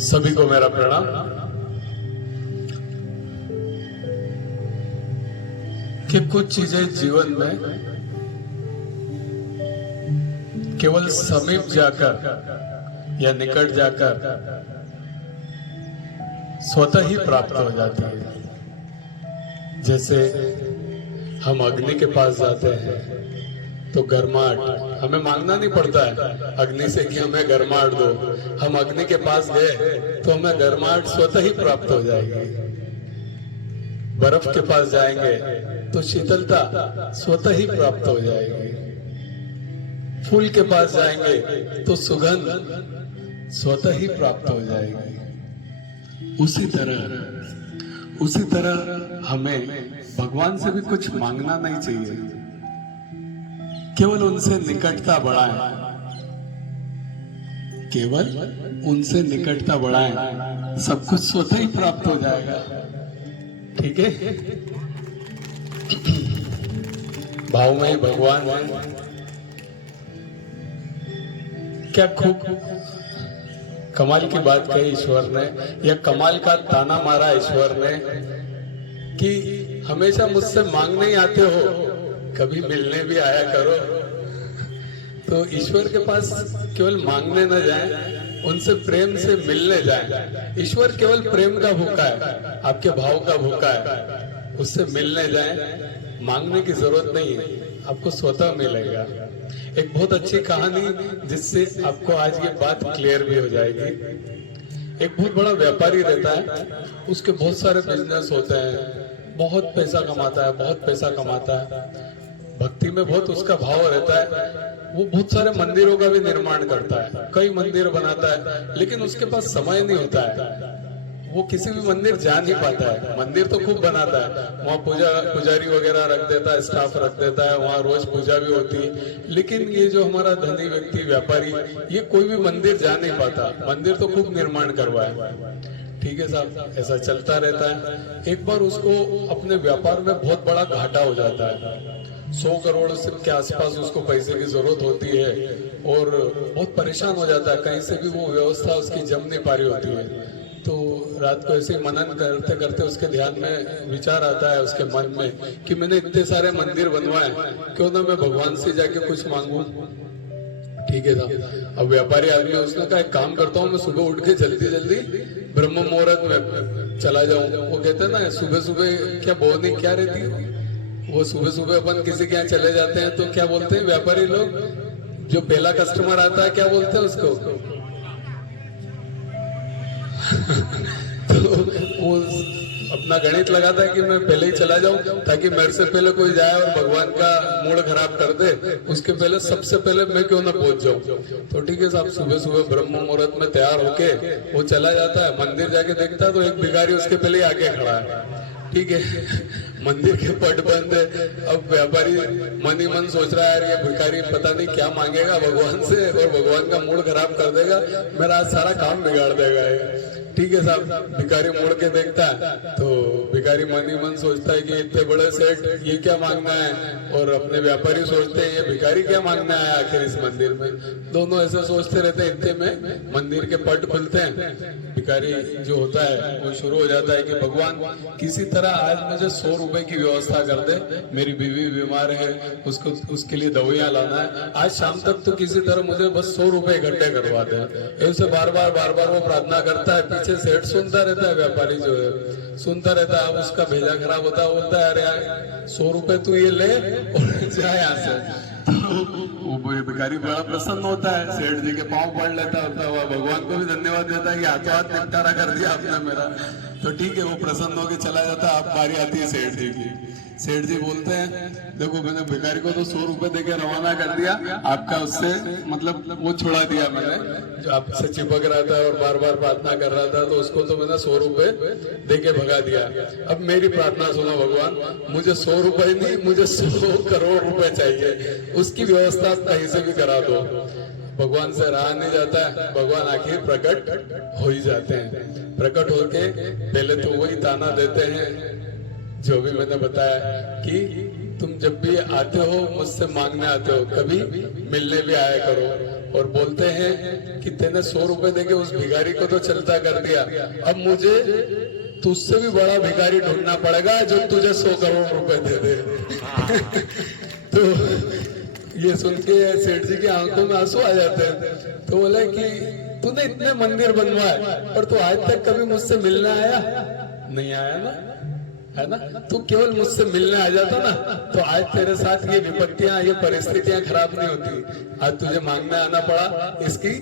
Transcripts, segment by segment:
सभी को मेरा प्रणाम। कि कुछ चीजें जीवन में केवल समीप जाकर या निकट जाकर स्वतः ही प्राप्त हो जाती है। जैसे हम अग्नि के पास जाते हैं तो गर्माहट हमें मांगना नहीं पड़ता है अग्नि से कि हमें गर्माहट दो। हम अग्नि के पास गए तो हमें गर्माहट स्वतः ही प्राप्त हो जाएगी। बर्फ के पास जाएंगे तो शीतलता स्वतः ही प्राप्त हो जाएगी। फूल के पास जाएंगे तो सुगंध स्वतः ही प्राप्त हो जाएगी। उसी तरह हमें भगवान से भी कुछ मांगना नहीं चाहिए, केवल उनसे निकटता बढ़ाएं। केवल उनसे निकटता बढ़ाएं, सब कुछ स्वतः ही प्राप्त हो जाएगा। ठीक है। भाव में ही भगवान है। क्या खूब कमाल की बात कही ईश्वर ने, या कमाल का ताना मारा ईश्वर ने कि हमेशा मुझसे मांगने ही आते हो, कभी मिलने भी आया करो। तो ईश्वर के पास केवल मांगने न जाएं, उनसे प्रेम से मिलने जाएं। ईश्वर केवल प्रेम का भूखा है, आपके भाव का भूखा है। उससे मिलने जाएं, मांगने की जरूरत नहीं है, आपको स्वतः मिलेगा। एक बहुत अच्छी कहानी जिससे आपको आज ये बात क्लियर भी हो जाएगी। एक बहुत बड़ा व्यापारी रहता है, उसके बहुत सारे बिजनेस होते हैं, बहुत पैसा कमाता है, बहुत पैसा कमाता है। भक्ति में बहुत उसका भाव रहता है। वो बहुत सारे मंदिरों का भी निर्माण करता है, कई मंदिर बनाता है, लेकिन उसके पास समय नहीं होता है। वो किसी भी मंदिर जा नहीं पाता है। मंदिर तो खूब बनाता है, वहाँ पुजारी वगैरह रख देता है, स्टाफ रख देता है, वहाँ रोज पूजा भी होती है। लेकिन ये जो हमारा धनी व्यक्ति व्यापारी, ये कोई भी मंदिर जा नहीं पाता। मंदिर तो खूब निर्माण करवाए। ठीक है साहब, ऐसा चलता रहता है। एक बार उसको अपने व्यापार में बहुत बड़ा घाटा हो जाता है। 100 करोड़ के आसपास उसको पैसे की जरूरत होती है और बहुत परेशान हो जाता है। कहीं से भी वो व्यवस्था उसकी जम नहीं पा रही होती है। तो रात को ऐसे मनन करते करते उसके ध्यान में विचार आता है उसके मन में कि मैंने इतने सारे मंदिर बनवाए, क्यों ना मैं भगवान से जाके कुछ मांगू। ठीक है साहब। अब व्यापारी आदमी, उसने कहा एक काम करता हूँ, मैं सुबह उठ के जल्दी जल्दी ब्रह्म मुहूर्त में चला जाऊं। वो कहते हैं ना, सुबह सुबह क्या बोलनी क्या रहती है, वो सुबह सुबह अपन किसी के यहाँ चले जाते हैं तो क्या बोलते हैं व्यापारी लोग, जो पहला कस्टमर आता है क्या बोलते हैं उसको तो वो अपना गणित लगाता है कि मैं पहले ही चला जाऊं, ताकि मेरे से पहले कोई जाए और भगवान का मूड खराब कर दे, उसके पहले सबसे पहले मैं क्यों ना पहुंच जाऊं। तो ठीक है साहब, सुबह सुबह ब्रह्म मुहूर्त में तैयार होके वो चला जाता है। मंदिर जाके देखता है तो एक भिखारी उसके पहले ही आगे खड़ा है। ठीक है। मंदिर के पट बंद है। अब व्यापारी मन ही मन सोच रहा है, ये भिखारी पता नहीं क्या मांगेगा भगवान से और भगवान का मूड खराब कर देगा, मेरा आज सारा काम बिगाड़ देगा ये। ठीक है साहब, भिखारी मुड़ के देखता है तो भिखारी मन ही मन सोचता है कि इतने बड़े सेठ ये क्या मांगना है, और अपने व्यापारी सोचते हैं ये भिखारी क्या मांगना है आखिर इस मंदिर में। दोनों ऐसे सोचते रहते हैं। इतने में मंदिर के पट खुलते हैं। भिखारी जो होता है वो शुरू हो जाता है कि भगवान किसी तरह आज मुझे 100 रुपए की व्यवस्था कर दे, मेरी बीवी बीमार है, उसको उसके लिए दवाइयां लाना है, आज शाम तक तो किसी तरह मुझे बस 100 रुपए इकट्ठे करवा दे। ऐसे बार बार वो प्रार्थना करता है। पीछे सेठ सुनता रहता है, व्यापारी जो है सुनता रहता है। उसका भेजा खराब होता है, बोलता है अरे यार 100 रुपए तू ये ले और जा यहाँ से। वो भिखारी बड़ा प्रसन्न होता है, सेठ जी के पांव पड़ लेता होता है, भगवान को भी धन्यवाद देता है कि हाथों हाथ निपटारा कर दिया आपने मेरा। तो ठीक है, वो प्रसन्न होकर चला जाता है। अब बारी आती है सेठ जी की। सेठ जी बोलते हैं देखो मैंने भिखारी को तो 100 रुपए देके रवाना कर दिया, आपका उससे मतलब वो छुड़ा दिया मैंने, जो आपसे चिपक रहा था और बार बार प्रार्थना कर रहा था, तो उसको तो मैंने 100 रुपए देके भगा दिया। अब मेरी प्रार्थना सुनो भगवान, मुझे 100 रुपए नहीं, मुझे 100 करोड़ रुपए चाहिए, उसकी व्यवस्था कहीं से भी करा दो। भगवान से रहा नहीं जाता है। भगवान आखिर प्रकट हो ही जाते हैं। प्रकट होके पहले तो वही ताना देते हैं जो भी मैंने बताया कि तुम जब भी आते हो मुझसे मांगने आते हो, कभी मिलने भी आया करो। और बोलते हैं कि तेने 100 रुपए देके उस भिखारी को तो चलता कर दिया, अब मुझे तुझसे भी बड़ा भिखारी ढूंढना पड़ेगा जो तुझे 100 करोड़ रुपए दे दे। तो ये सुन के सेठ जी की आंखों में आंसू आ जाते हैं। तो बोला कि तूने इतने मंदिर बनवाए और तू आज तक कभी मुझसे मिलने आया नहीं, आया ना, है ना? तू केवल मुझसे मिलने आ जाता ना तो आज तेरे साथ ये विपत्तियां, ये परिस्थितियां खराब नहीं होती। आज तुझे मांगने आना पड़ा, इसकी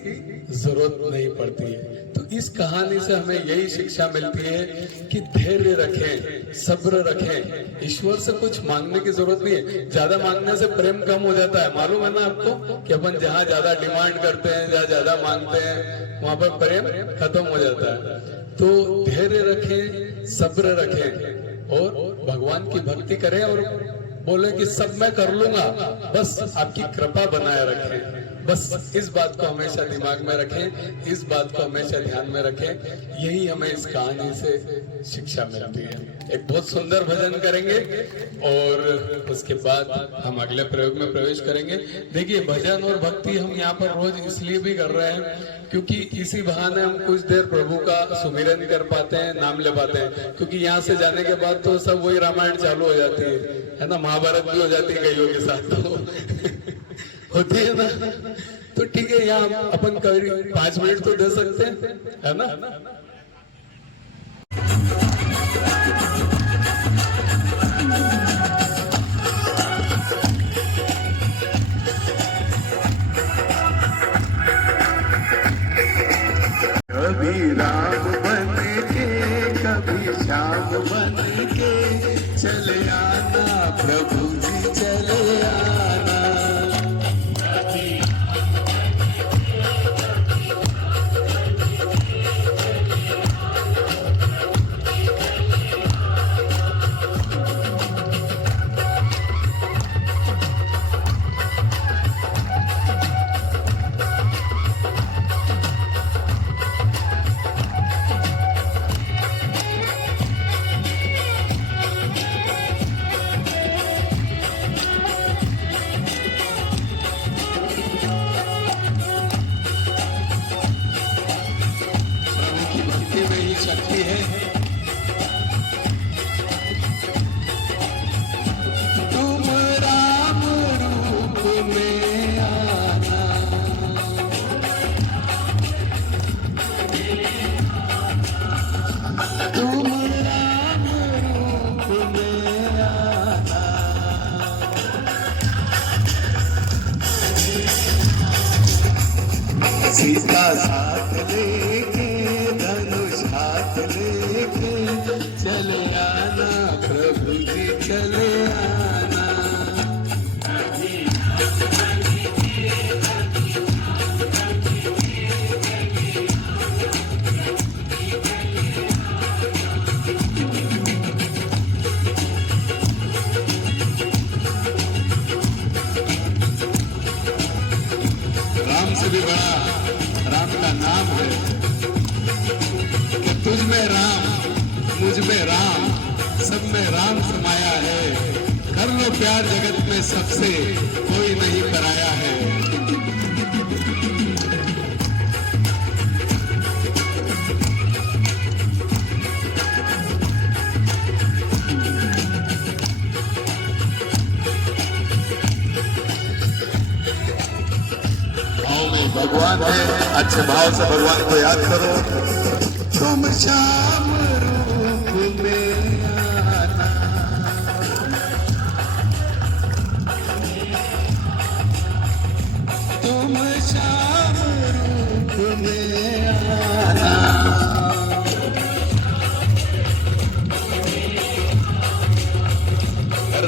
जरूरत नहीं पड़ती है। तो इस कहानी से हमें यही शिक्षा मिलती है कि धैर्य रखें, सब्र रखें। ईश्वर से कुछ मांगने की जरूरत नहीं है। ज्यादा मांगने से प्रेम कम हो जाता है, मालूम है ना आपको? कि अपन जहाँ ज्यादा डिमांड करते हैं, जहाँ ज्यादा मांगते हैं, वहां पर प्रेम खत्म हो जाता है। तो धैर्य रखें, सब्र रखें और भगवान की भक्ति करें और बोले कि सब मैं कर लूंगा, बस आपकी कृपा बनाए रखें। बस इस बात को हमेशा दिमाग में रखें, इस बात को हमेशा ध्यान में रखें। यही हमें इस कहानी से शिक्षा मिलती है। एक बहुत सुंदर भजन करेंगे और उसके बाद हम अगले प्रयोग में प्रवेश करेंगे। देखिए, भजन और भक्ति हम यहाँ पर रोज इसलिए भी कर रहे हैं क्योंकि इसी बहाने हम कुछ देर प्रभु का सुमिरन कर पाते हैं, नाम ले पाते हैं। क्योंकि यहाँ से जाने के बाद तो सब वही रामायण चालू हो जाती है ना, महाभारत भी हो जाती है कईयों के साथ तो होती है ना। तो ठीक है, यहाँ अपन करीब 5 मिनट तो दे सकते हैं, है ना? कभी राम बन के कभी श्याम बन के चले आना प्रभु जी, चले आना। शक्ति है। तुम राम रूप में आना, तुम राम रूप में आना। सीता साथ लेके धनुष हाथ लेके चले आना प्रभु जी, चले आना। राम से भी बड़ा राम का नाम है कि तुझ में राम, मुझ में राम, सब में राम समाया है। कर लो प्यार जगत में सबसे, कोई नहीं पराया है। भाव में भगवान है, अच्छे भाव से भगवान को याद करो। तुम श्याम रूप में आना, तुम श्याम रूप में आना।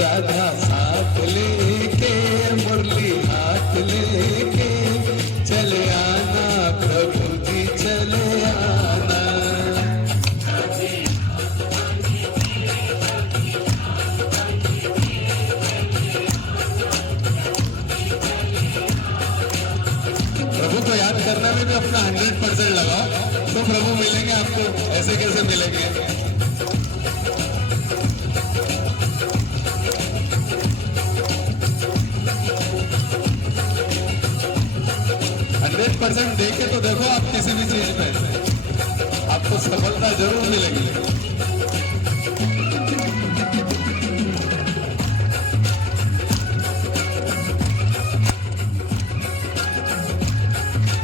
राधा साथ लेके मुरली हाथ लेके चले आना प्रभु जी, चले आना। प्रभु को याद करने में भी अपना 100% लगा तो प्रभु मिलेंगे आपको, ऐसे कैसे मिलेंगे? सफलता जरूर मिलेगी।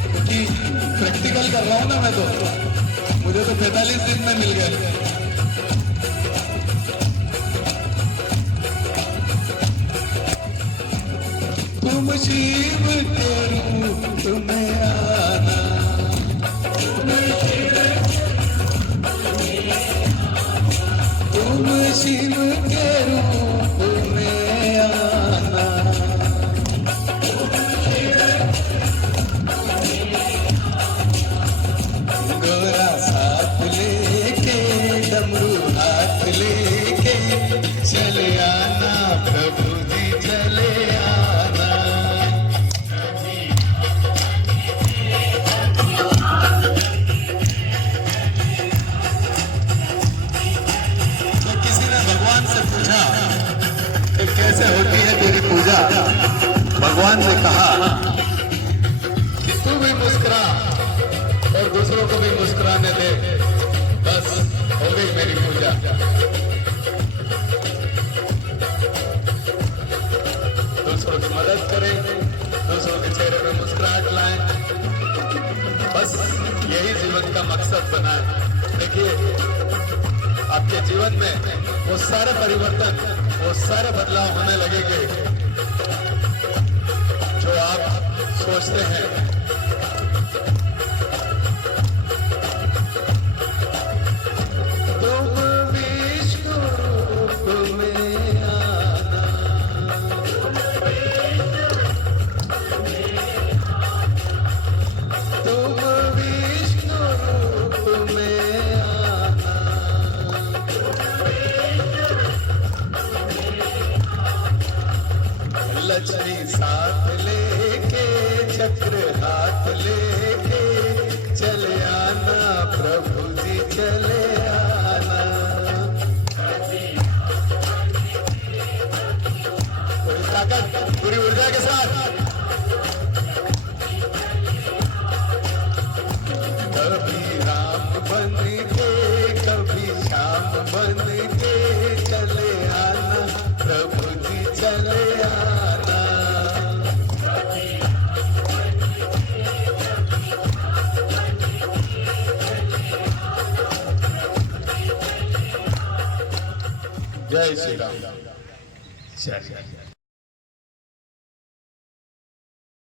क्योंकि प्रैक्टिकल कर रहा हूं ना मैं, तो मुझे तो 45 दिन में मिल गए। तुम शिव के रूप में आना, तुम शिव के रूप में आना, गोरा साथ लेके डमरू हाथ लेके चले आना प्रभु जी चले आना। तो किसी ने भगवान से पूछा कि कैसे होती है तेरी पूजा। भगवान ने कहा कि तू भी मुस्कुरा और दूसरों को भी मुस्कुराने दे, बस हो गई मेरी पूजा। दूसरों की मदद करें, दूसरों के चेहरे पे मुस्कुराहट लाएं, बस यही जीवन का मकसद बनाए। देखिए आपके जीवन में वो सारे परिवर्तन, वो सारे बदलाव होने लगेंगे जो आप सोचते हैं। तुम विष्णु रूप में आना, तुम विष्णु रूप में आना, लक्ष्मी साथ लेके चक्र हाथ लेके चले आना प्रभु जी चले आना। पूरी ताकत पूरी ऊर्जा के साथ कभी राम बन के कभी श्याम बन के चले आना प्रभु जी चले आना। जय श्री राम। जय